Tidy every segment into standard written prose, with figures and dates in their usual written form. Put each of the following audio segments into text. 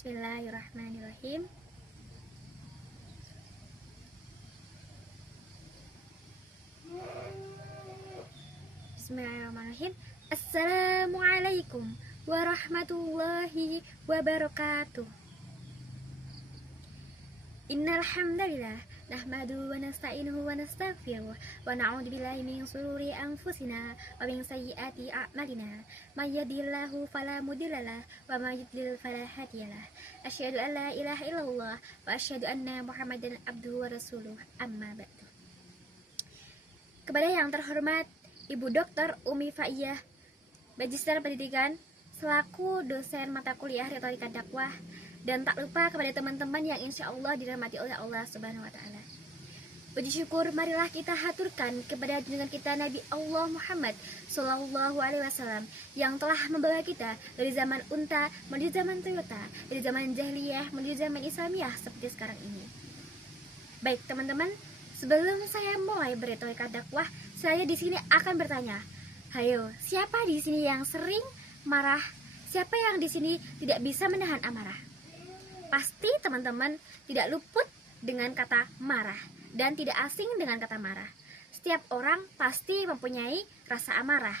Bismillahirrahmanirrahim. Bismillahirrahmanirrahim. Assalamualaikum warahmatullahi wabarakatuh. Innal hamdalillah nahmadu wa nasta'inuhu wa nastaghfiruh wa na'udzu billahi min shururi anfusina wa min sayyiati a'malina. May yahdihillahu fala mudhillalah wa may yudlil fala hadiyalah. Asyhadu an la ilaha illallah wa asyhadu anna Muhammadan abduhu wa rasuluh. Amma ba'du. Kepada yang terhormat Ibu Dr. Umi Faiyah, Magister Pendidikan, selaku dosen mata kuliah Retorika Dakwah, dan tak lupa kepada teman-teman yang insya Allah dirahmati oleh Allah Subhanahu wa Ta'ala. Puji syukur marilah kita haturkan kepada junjungan kita Nabi Allah Muhammad Sallallahu Alaihi Wasallam yang telah membawa kita dari zaman unta menuju zaman Toyota, dari zaman jahiliyah menuju zaman Islamiyah seperti sekarang ini. Baik teman-teman, sebelum saya mulai berretorika dakwah, saya di sini akan bertanya, hayo, siapa di sini yang sering marah? Siapa yang di sini tidak bisa menahan amarah? Pasti teman-teman tidak luput dengan kata marah dan tidak asing dengan kata marah. Setiap orang pasti mempunyai rasa amarah.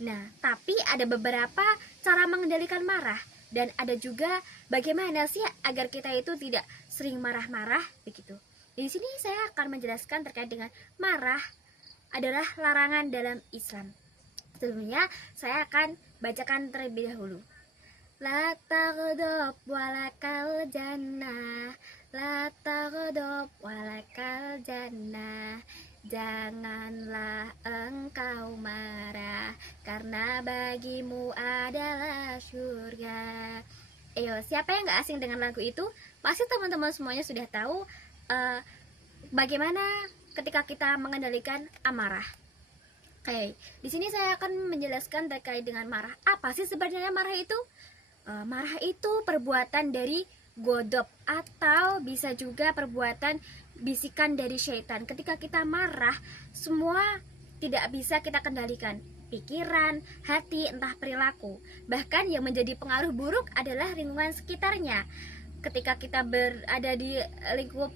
Nah, tapi ada beberapa cara mengendalikan marah dan ada juga bagaimana sih agar kita itu tidak sering marah-marah begitu. Di sini saya akan menjelaskan terkait dengan marah adalah larangan dalam Islam. Sebelumnya saya akan bacakan terlebih dahulu. La taghdab walakal jannah, la taghdab walakal jannah. Janganlah engkau marah, karena bagimu adalah surga. Ayo, siapa yang gak asing dengan lagu itu? Pasti teman-teman semuanya sudah tahu bagaimana ketika kita mengendalikan amarah. Oke, di sini saya akan menjelaskan terkait dengan marah. Apa sih sebenarnya marah itu? Marah itu perbuatan dari godop atau bisa juga perbuatan bisikan dari syaitan. Ketika kita marah, semua tidak bisa kita kendalikan. Pikiran, hati, entah perilaku. Bahkan yang menjadi pengaruh buruk adalah lingkungan sekitarnya. Ketika kita berada di lingkup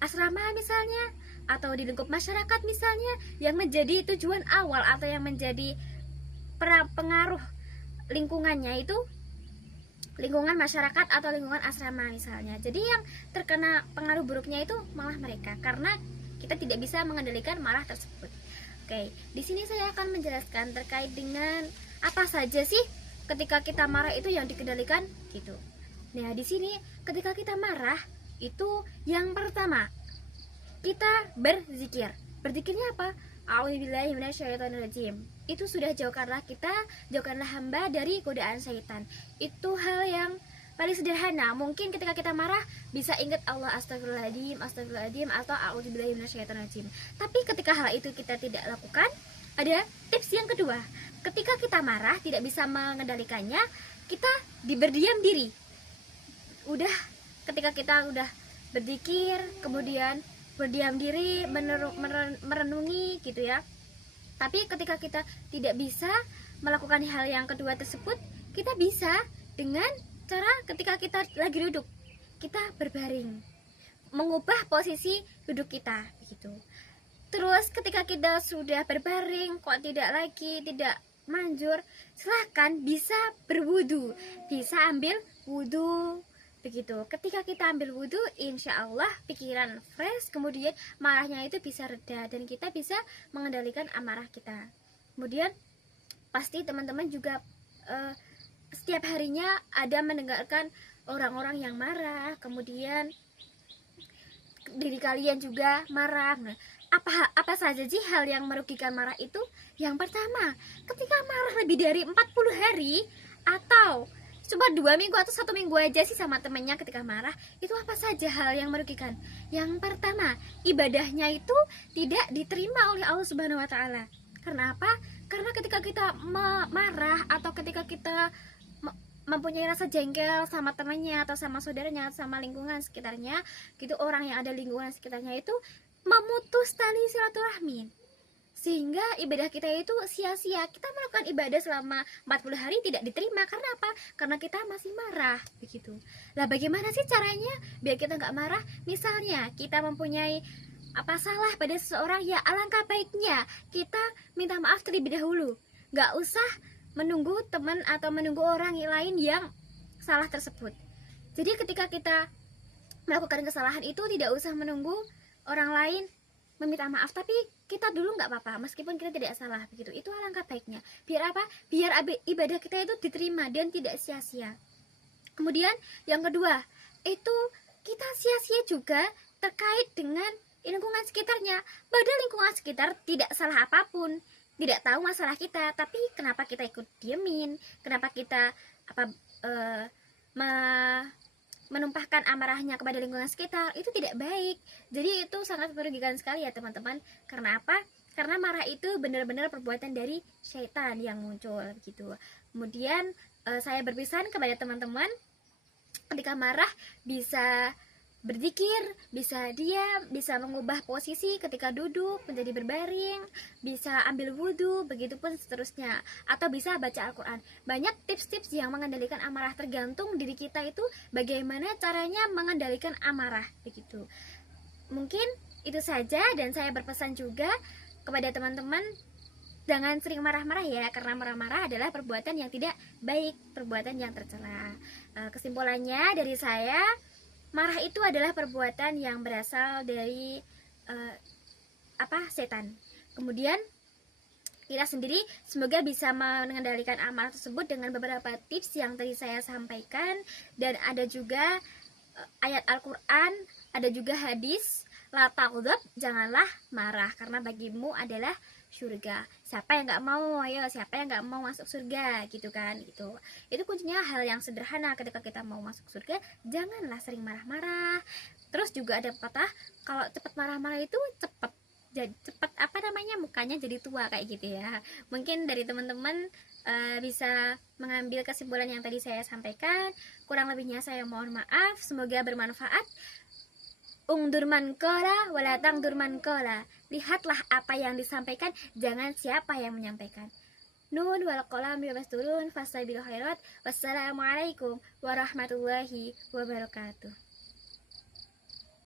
asrama misalnya, atau di lingkup masyarakat misalnya, yang menjadi tujuan awal atau yang menjadi pengaruh lingkungannya itu lingkungan masyarakat atau lingkungan asrama misalnya. Jadi yang terkena pengaruh buruknya itu malah mereka, karena kita tidak bisa mengendalikan marah tersebut. Oke, di sini saya akan menjelaskan terkait dengan apa saja sih ketika kita marah itu yang dikendalikan gitu. Nah, di sini ketika kita marah itu yang pertama kita berzikir. Berzikirnya apa? A'udzubillahi minasyaitonirrajim. Itu sudah jauhkanlah hamba dari godaan syaitan. Itu hal yang paling sederhana. Mungkin ketika kita marah bisa ingat Allah, astagfirullahaladzim, astagfirullahaladzim, atau a'udzubillahi minasyaitonirrajim. Tapi ketika hal itu kita tidak lakukan, ada tips yang kedua. Ketika kita marah tidak bisa mengendalikannya, kita berdiam diri. Ketika kita udah berzikir, kemudian berdiam diri, merenungi gitu ya. Tapi ketika kita tidak bisa melakukan hal yang kedua tersebut, kita bisa dengan cara ketika kita lagi duduk, kita berbaring, mengubah posisi duduk kita gitu. Terus ketika kita sudah berbaring kok tidak manjur, silahkan bisa berwudu, bisa ambil wudu begitu. Ketika kita ambil wudu, insya Allah pikiran fresh, kemudian marahnya itu bisa reda dan kita bisa mengendalikan amarah kita. Kemudian pasti teman-teman juga setiap harinya ada mendengarkan orang-orang yang marah, kemudian diri kalian juga marah. Nah, apa saja sih hal yang merugikan marah itu? Yang pertama, ketika marah lebih dari 40 hari atau cuma 2 minggu atau 1 minggu aja sih sama temennya ketika marah, itu apa saja hal yang merugikan? Yang pertama, ibadahnya itu tidak diterima oleh Allah Subhanahu wa Ta'ala. Karena apa? Karena ketika kita marah atau ketika kita mempunyai rasa jengkel sama temannya atau sama saudaranya atau sama lingkungan sekitarnya gitu, orang yang ada lingkungan sekitarnya itu memutus tali silaturahmi. sehingga ibadah kita itu sia-sia. Kita melakukan ibadah selama 40 hari tidak diterima. Karena apa? Karena kita masih marah, begitu. Lah bagaimana sih caranya biar kita nggak marah? Misalnya kita mempunyai apa salah pada seseorang, ya alangkah baiknya kita minta maaf terlebih dahulu. Nggak usah menunggu teman atau menunggu orang lain yang salah tersebut. Jadi ketika kita melakukan kesalahan itu tidak usah menunggu orang lain meminta maaf, tapi kita dulu nggak apa-apa meskipun kita tidak salah, begitu. Itu alangkah baiknya. Biar apa? Biar ibadah kita itu diterima dan tidak sia-sia. Kemudian yang kedua, itu kita sia-sia juga terkait dengan lingkungan sekitarnya. Padahal lingkungan sekitar tidak salah apapun, tidak tahu masalah kita, tapi kenapa kita ikut diemin? Kenapa kita menumpahkan amarahnya kepada lingkungan sekitar? Itu tidak baik. Jadi itu sangat merugikan sekali ya teman-teman. Karena apa? Karena marah itu benar-benar perbuatan dari syaitan yang muncul gitu. Kemudian saya berpesan kepada teman-teman, ketika marah bisa berzikir, bisa diam, bisa mengubah posisi ketika duduk menjadi berbaring, bisa ambil wudhu, begitupun seterusnya, atau bisa baca Al-Quran. Banyak tips-tips yang mengendalikan amarah, tergantung diri kita itu bagaimana caranya mengendalikan amarah, begitu. Mungkin itu saja, dan saya berpesan juga kepada teman-teman, jangan sering marah-marah ya, karena marah-marah adalah perbuatan yang tidak baik, perbuatan yang tercela. Kesimpulannya dari saya, marah itu adalah perbuatan yang berasal dari setan. Kemudian kita sendiri semoga bisa mengendalikan amarah tersebut dengan beberapa tips yang tadi saya sampaikan. Dan ada juga ayat Al-Quran, ada juga hadis, la taghdab, janganlah marah karena bagimu adalah surga. Siapa yang nggak mau, ayo siapa yang nggak mau masuk surga, gitu kan, gitu. Itu kuncinya hal yang sederhana. Ketika kita mau masuk surga, janganlah sering marah-marah. Terus juga ada pepatah, kalau cepat marah-marah itu cepat mukanya jadi tua, kayak gitu ya. Mungkin dari teman-teman bisa mengambil kesimpulan yang tadi saya sampaikan. Kurang lebihnya saya mohon maaf, semoga bermanfaat. Ungdurman kola walatang durman kola. Lihatlah apa yang disampaikan, jangan siapa yang menyampaikan. Nun wal qalam bima yasturun fastabiqul khairat. Wassalamualaikum warahmatullahi wabarakatuh.